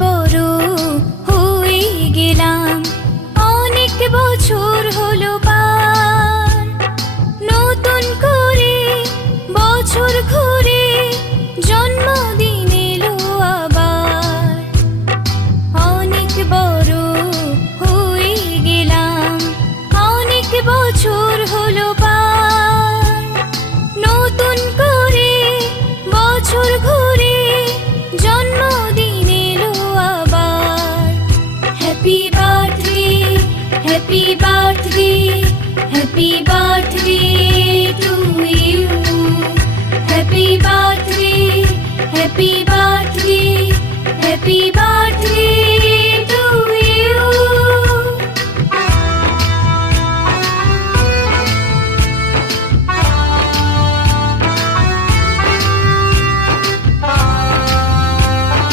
বড় হয়ে গেলাম, অনেক বছর হলো পার। নতুন করে বছর ঘুরে জন্মদিন এলো আবার। অনেক বড় হয়ে গেলাম, অনেক বছর হলো পার। নতুন করে বছর ঘুরে জন্মদিন এলো আবার। Happy birthday, happy birthday, happy birthday to you. Happy birthday, happy birthday,